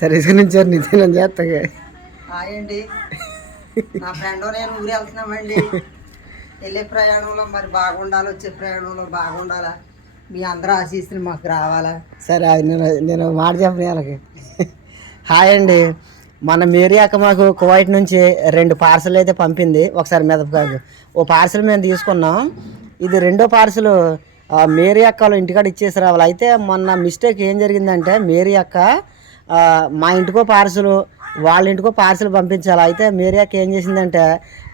సరే నుంచి నిజం చేస్తాగా హాయ్ అండి నా ఫ్రెండ్ నేను ఊరు వెళ్తున్నామండి వెళ్ళే ప్రయాణంలో మరి బాగుండాలి వచ్చే ప్రయాణంలో బాగుండాలా? మీ అందరూ ఆశీస్సులు మాకు రావాలా? సరే అది నేను నేను మాట చెప్పను వాళ్ళకి? హాయ్ అండి మన మేరీ అక్క మాకు కువైట్ నుంచి రెండు పార్సల్ అయితే పంపింది. ఒకసారి మెదపకాకు ఓ పార్సల్ మేము తీసుకున్నాం. ఇది రెండో పార్సల్ మేరీ అక్క వాళ్ళ ఇంటికాడ ఇచ్చేసి రావాలి. అయితే మొన్న మిస్టేక్ ఏం జరిగిందంటే మేరీ అక్క మా ఇంటికో పార్సలు వాళ్ళ ఇంటికో పార్సల్ పంపించాలి? అయితే మీరియాకి ఏం చేసిందంటే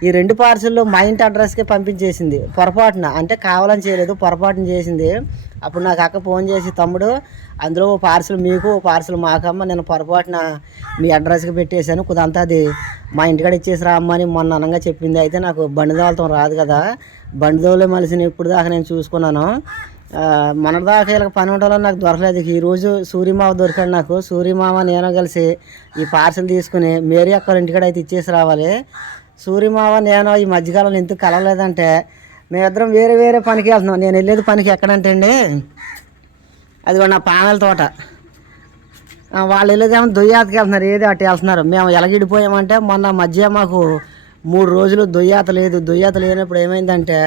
ఈ రెండు పార్సల్ మా ఇంటి అడ్రస్కే పంపించేసింది పొరపాటున. అంటే కావాలని చేయలేదు పొరపాటున చేసింది. అప్పుడు నాకు అక్క ఫోన్ చేసి తమ్ముడు అందులో ఓ పార్సల్ మీకు ఓ పార్సల్ మాకమ్మ నేను పొరపాటున మీ అడ్రస్కి పెట్టేశాను కుదంతా అది మా ఇంటికాడ ఇచ్చేసి రా అమ్మ అని మొన్న అనంగా చెప్పింది. అయితే నాకు బండిదోళతం రాదు కదా బండి మలిసిన ఇప్పుడు దాకా నేను చూసుకున్నాను. మొన్నటిదాకా వీళ్ళకి పని ఉండలో నాకు దొరకలేదు. ఈ రోజు సూర్యమావ దొరికాడు నాకు. సూర్యమామ నేను కలిసి ఈ పార్సల్ తీసుకుని మేరీ అక్క ఇంటికాడ అయితే ఇచ్చేసి రావాలి. సూర్యమావ నేను ఈ మధ్యకాలంలో ఎందుకు కలవలేదంటే మేమిద్దరం వేరే వేరే పనికి వెళ్తున్నాం. నేను వెళ్ళేది పనికి ఎక్కడంటే అండి అది నా పానల తోట. వాళ్ళు వెళ్ళేదేమో దొయ్యాతకి వెళ్తున్నారు. ఏది అటు వెళ్తున్నారు? మేము ఎలగిడిపోయామంటే మొన్న మధ్య మాకు మూడు రోజులు దొయ్యాత లేదు. దొయ్యాత లేనప్పుడు ఏమైందంటే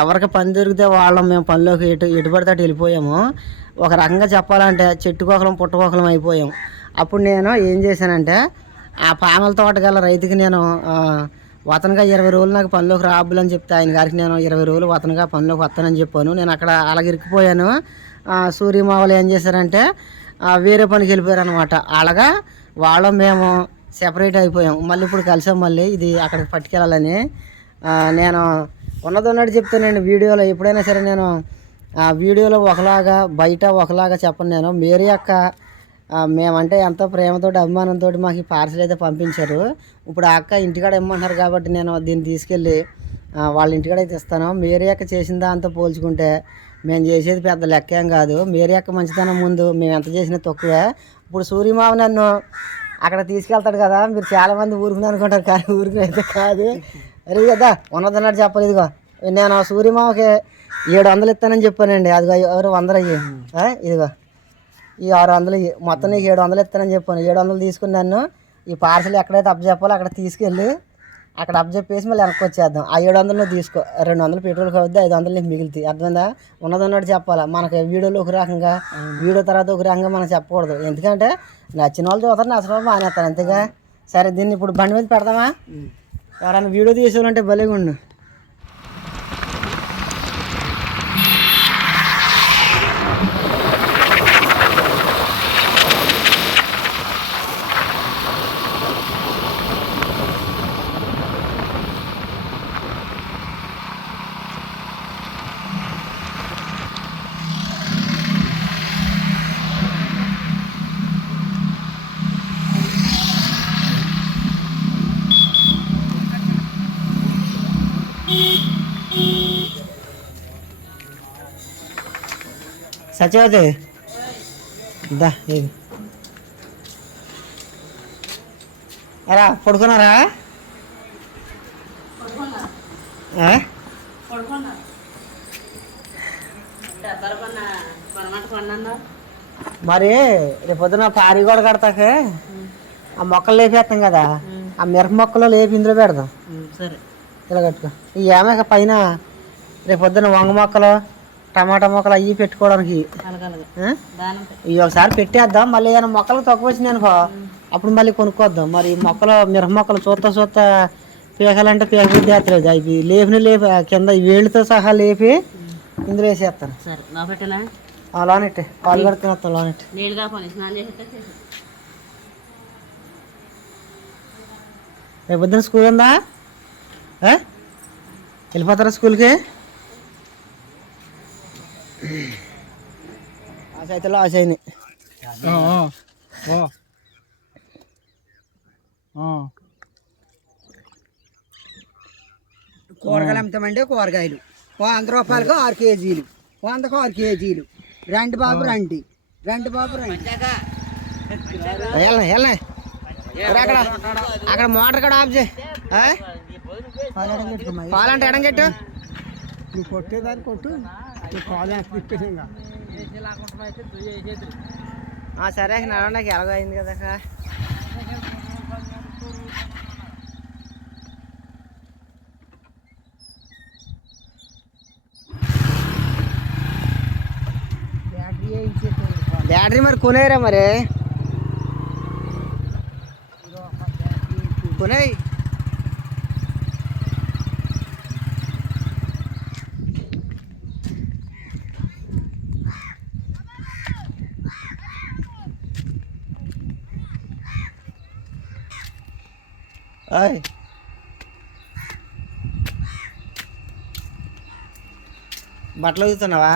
ఎవరికి పని దొరికితే వాళ్ళం మేము పనిలోకి ఎటు ఎటు పడితే అటు వెళ్ళిపోయాము. ఒక రకంగా చెప్పాలంటే చెట్టుకోకలం పుట్టకోకలం అయిపోయాం. అప్పుడు నేను ఏం చేశానంటే ఆ పాముల తోట గల రైతుకి నేను వతనగా ఇరవై రోజులు నాకు పనిలోకి రాబులని చెప్తే ఆయన గారికి నేను ఇరవై రోజులు వతనగా పనిలోకి వస్తానని చెప్పాను. నేను అక్కడ అలాగ ఇరికిపోయాను సూర్యమావలు ఏం చేశారంటే వేరే పనికి వెళ్ళిపోయారు అనమాట అలాగా వాళ్ళ మేము సెపరేట్ అయిపోయాం. మళ్ళీ ఇప్పుడు కలిసాం మళ్ళీ. ఇది అక్కడికి పట్టుకెళ్ళాలని. నేను ఉన్నదన్నట్టు చెప్తానండి వీడియోలో. ఎప్పుడైనా సరే నేను ఆ వీడియోలో ఒకలాగా బయట ఒకలాగా చెప్పను నేను. మేరీ యొక్క మేమంటే ఎంతో ప్రేమతో అభిమానంతో మాకు ఈ పార్సల్ అయితే పంపించారు. ఇప్పుడు ఆ అక్క ఇంటికాడ ఇమ్మంటున్నారు కాబట్టి నేను దీన్ని తీసుకెళ్ళి వాళ్ళ ఇంటికాడ అయితే ఇస్తాను. మేరీ అక్క చేసిన దాంతో పోల్చుకుంటే మేము చేసేది పెద్ద లెక్క ఏం కాదు. మేరీ అక్క మంచితనం ముందు మేము ఎంత చేసినా తక్కువే. ఇప్పుడు సూర్యమావ నన్ను అక్కడ తీసుకెళ్తాడు కదా మీరు చాలామంది ఊరుకుని అనుకుంటారు కానీ ఊరికి అయితే కాదు. అరే కదా ఉన్నదన్నట్టు చెప్పలేదుగా ఇదిగో. నేను సూర్యమావకి ఏడు వందలు ఇస్తానని చెప్పానండి. అదిగో ఎవరు వందలు అయ్యి ఇదిగో. ఈ ఆరు వందలు మొత్తం నీకు ఏడు వందలు ఇస్తానని చెప్పాను. ఏడు వందలు తీసుకుని నన్ను ఈ పార్సల్ ఎక్కడైతే అప్ చెప్పాలో అక్కడ తీసుకెళ్ళి అక్కడ అప్ చెప్పేసి మళ్ళీ వెనక్కి వచ్చేద్దాం. ఆ ఏడు వందలు తీసుకో. రెండు వందలు పెట్రోల్ కావద్దు ఐదు వందలు నీకు మిగులుతాయి అర్థమైందా? ఉన్నది ఉన్నట్టు చెప్పాలా? మనకి వీడియోలో ఒక రకంగా వీడియో తర్వాత ఒక రకంగా మనం చెప్పకూడదు. ఎందుకంటే నచ్చిన వాళ్ళు చూస్తారు నచ్చిన వాళ్ళు మానేస్తారు. అంతేగా? సరే దీన్ని ఇప్పుడు బండి మీద పెడదామా? ఎవరైనా వీడియో తీసేవాలంటే భలేగా ఉండు సత్యవతి దా ఇది. ఎరా పడుకున్నారా? మరి రేపు పొద్దున పారి కూడా కడతాకే ఆ మొక్కలు లేపేస్తాం కదా. ఆ మిరప మొక్కలు లేపి ఇందులో పెడదాం. సరే. ఇలా కట్టుకో. ఈ ఏమే పైన రేపు పొద్దున వంగ మొక్కలు టమాటా మొక్కలు అవి పెట్టుకోవడానికి. ఇవి ఒకసారి పెట్టేద్దాం మళ్ళీ ఏమైనా మొక్కలు తక్కువ వచ్చినాయి అనుకో అప్పుడు మళ్ళీ కొనుక్కోద్దాం. మరి మొక్కలు మిరప మొక్కలు చూస్తా చూస్తా పీకాలంటే పీక వేస్తలేదు అవి లేపిన లేపి కింద వేళ్ళతో సహా లేపి ఇందులో వేసేస్తాను సరే నా పెట్టినా? ఆ లోనెట్టే. పాలు లోనెట్టే. చేసేస్తే చేసేస్తా. రేపు పొద్దున స్కూల్ ఉందా? వెళ్ళిపోతారా స్కూల్కి? ఆశ అయితే ఆశ అయింది కూరగాయలు అమ్ముతామంటే కూరగాయలు. వంద రూపాయలకు ఆరు కేజీలు. వందకు ఆరు కేజీలు. రెండు బాబు రండి. రెండు బాబు రండి. అక్కడ. అక్కడ మోటార్ కూడా ఆఫ్ చేయి. పాలంటే ఎడంగెట్టు నువ్వు కొట్టేదాన్ని కొట్టు. సరే నాన్న నాకు ఎలాగో అయింది కదా అక్క. బ్యాటరీ బ్యాటరీ మరి కొనేరా మరి? కొనేయి. ఓయ్ బట్టలు ఉతుకుతున్నావా?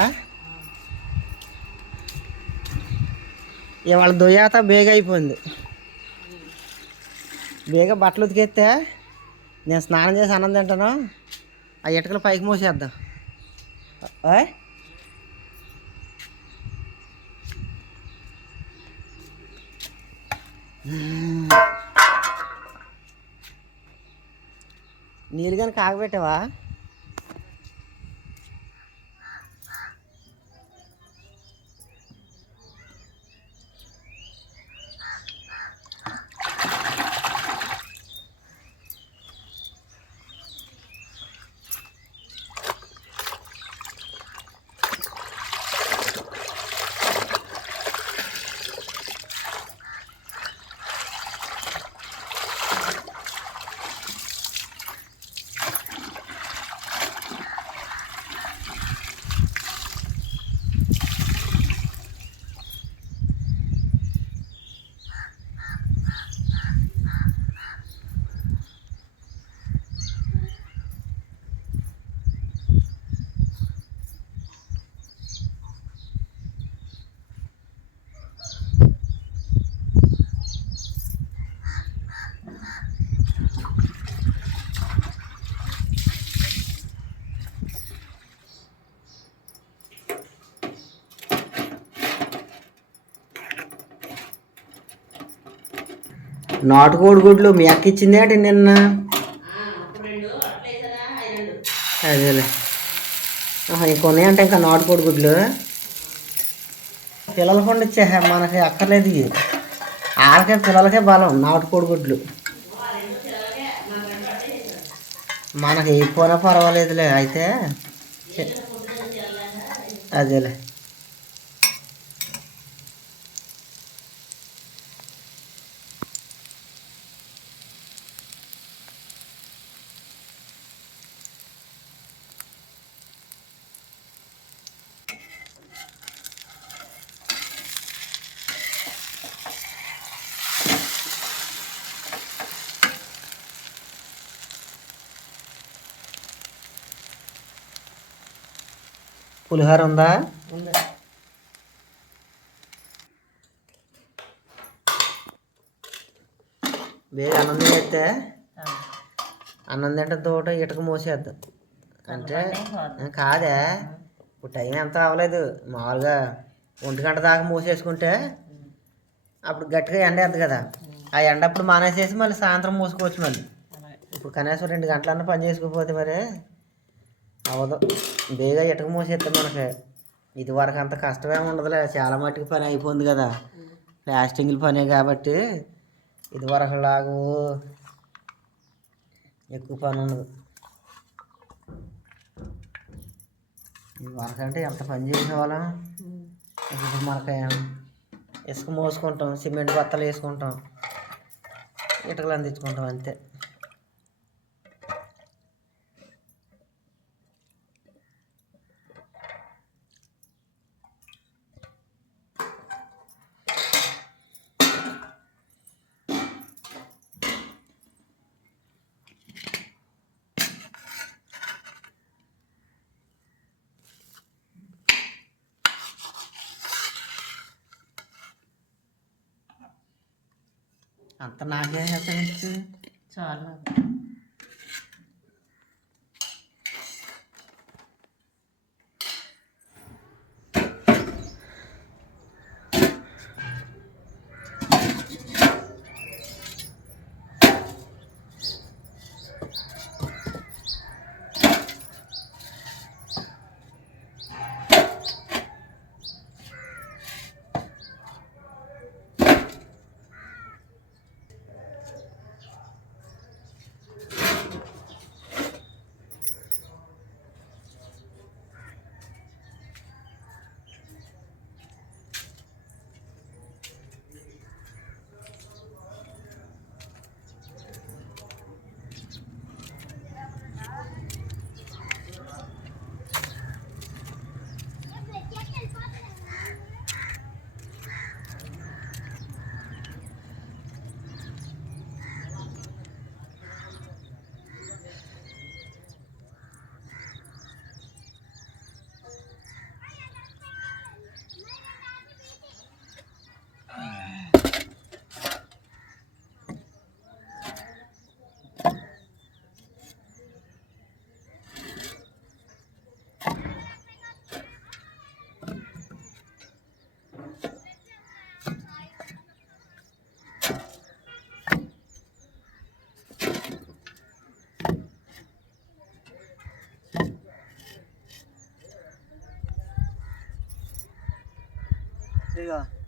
ఇవాళ దొయ్యాత బేగ అయిపోయింది. బేగ బట్టలు ఉతికేస్తే నేను స్నానం చేసి అన్నం తింటాను. ఆ ఇటుకలు పైకి మోసేద్దాం. నీళ్ళు కానీ కాగబెట్టావా నాటుకోడి గుడ్లు మీ అక్క ఇచ్చింది ఏంటి నిన్న? అదేలే. ఆహా, ఇంక ఉన్నాయంటే ఇంకా నాటుకోడి గుడ్లు పిల్లల పండిచ్చే మనకి అక్కర్లేదు ఇవి. వాళ్ళకే పిల్లలకే బలం నాటుకోడి గుడ్లు మనకి అయిపోయినా పర్వాలేదులే అయితే. అదేలే. పులిహోర ఉందా? వేరే అన్నం తినేస్తే అన్నం తింటే తోట ఇటుక మోసేద్దాం. అంటే కాదే. ఇప్పుడు టైం ఎంత అవ్వలేదు. మామూలుగా ఒంటి గంట దాకా మూసేసుకుంటే అప్పుడు గట్టిగా ఎండ వేద్ది కదా. ఆ ఎండ అప్పుడు మానేసేసి మళ్ళీ సాయంత్రం మూసుకోవచ్చు మళ్ళీ. ఇప్పుడు కనీసం రెండు గంటలన్నా పని చేసుకోకపోతే మరి అవ్వదు బేగా ఇటుక మూసేస్తే మనకి ఇది వరకు అంత కష్టమేమి ఉండదులే. చాలా మట్టుకు పని అయిపోయింది కదా. ప్లాస్టింగ్ల పనే కాబట్టి ఇది వరకు లాగు. ఎక్కువ పని ఉండదు. ఇది వరకు అంటే ఎంత పని చేసేవాళ్ళం? ఇప్పుడు మనకి ఇసుక మోసుకుంటాం సిమెంట్ బత్తలు వేసుకుంటాం ఇటుకలు అందించుకుంటాం అంతే. అంత నాకే హెచ్చరించి చాలా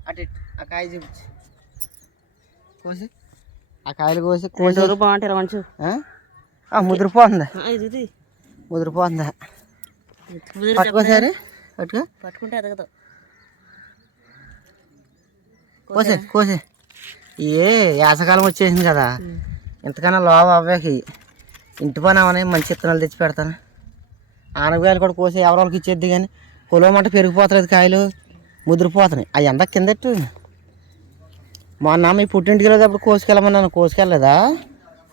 అటు. ఆ కాయ చూపించు. కోసి ఆ కాయలు కోసి కోసి బాగుంటారు మంచు. ముదిరిపోతుందా ఇది ముదిరిపోతుందా పట్టుకోసారి. పట్టుకో. పట్టుకుంటే ఎదగదు. కోసే కోసే. ఏ వేసకాలం వచ్చేసింది కదా. ఇంతకన్నా లోవ అవ్వకి. ఇంటి పని అవని మంచి విత్తనాలు తెచ్చి పెడతాను. ఆనపకాయలు కూడా కోసి ఎవరికి ఇచ్చేద్ది కానీ పొలమంట పెరిగిపోతుంది కాయలు. ముదిరిపోతున్నాయి. అవి ఎంత కిందట్టు మొన్న మీ పుట్టింటికి వెళ్ళేటప్పుడు కోసుకెళ్ళమన్నాను. కోసుకెళ్ళలేదా?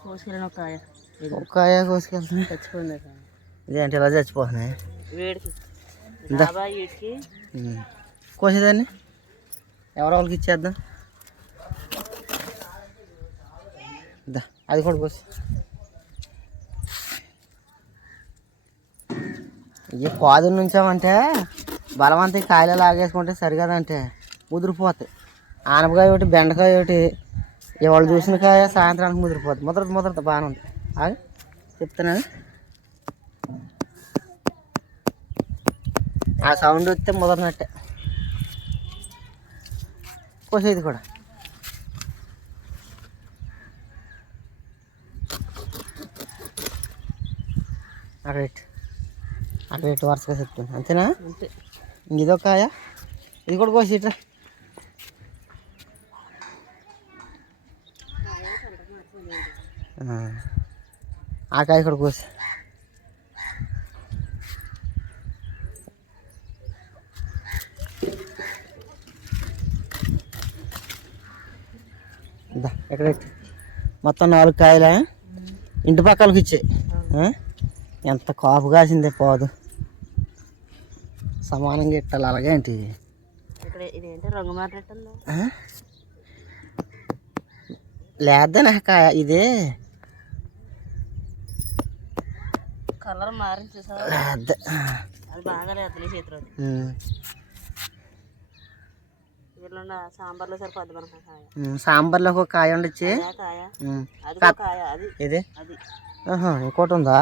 కోసుకెళ్ళిన ఒక కాయ ఒక కాయ కోసుకెళ్తాను చచ్చిపోయింది ఇదేంటి ఇలా చచ్చిపోతున్నాయి. కోసేదాన్ని? ఎవరో వాళ్ళకి ఇచ్చేద్దాం. దా అది కూడా కోసి. ఈ పాదు నుంచామంటే బలవంతం కాయలు లాగేసుకుంటే సరిగదంటే ముదిరిపోతాయి ఆనపకాయ ఒకటి బెండకాయ ఒకటి ఇవాళ చూసిన కాయ సాయంత్రానికి ముదిరిపోతుంది ముద్రత ముద్రత బాగానే ఉంది. ఆగి చెప్తున్నాను ఆ సౌండ్ వస్తే ముదరనట్టే. కోసేది కూడా. రైట్ అటు రేటు వరుసగా చెప్తాను అంతేనా? అంతే. ఇంక కాయ ఇది కూడా కోసి ఇట్లా. ఆ. కాయ కూడా కోసి ఎక్కడ మొత్తం నాలుగు కాయలా? ఇంటి పక్కలకి ఇచ్చాయి. ఎంత కాపు కాసిందే పోదు. సమానంగా ఇట్టాలి అలాగే ఏంటి? లేదా నా కాయ ఇదే? కలర్ మారింది చూసావా? అది బాగా లేదు చేతిలో సాంబార్లో ఒక కాయ ఉండొచ్చి. ఇది? ఇంకోటి ఉందా?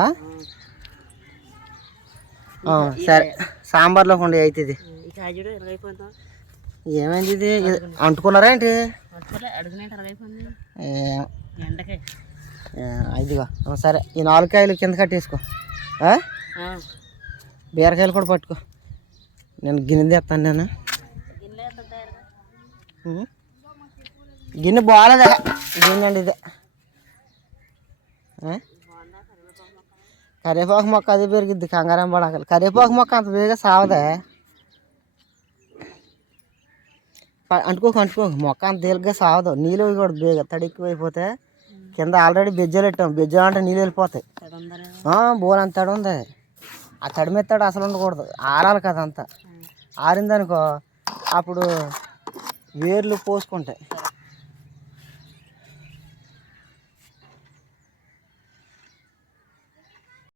సరే. సాంబార్లో ఉండి అయితే ఇది ఏమైంది ఇది? అంటుకున్నారా ఏంటి? ఇదిగో సరే. ఈ నాలుగు కాయలు కింద కట్టేసుకో. బీరకాయలు కూడా పట్టుకో. నేను గిన్నె తెస్తాను నేను. గిన్నె బాగాలేదా. గిన్నె అండి ఇదే? కరివేపాకు మొక్క అది పెరిగిద్ది కంగారం పడకలు కరివేపాకు మొక్క అంత బేగా సావదే. అంటుకోకు అంటుకోకు మొక్క అంత తేలిగ్గా సావదు. నీళ్ళు కూడా బేగ తడి ఎక్కువైపోతే కింద ఆల్రెడీ బెజ్జలు పెట్టాం. బెజ్జలు అంటే నీళ్ళు వెళ్ళిపోతాయి. బోల్ అంత తడి ఉంది. ఆ తడి మీద తడి అసలు ఉండకూడదు. ఆరాలి కదా అంతా. ఆరిందనుకో అప్పుడు వేర్లు పోసుకుంటాయి.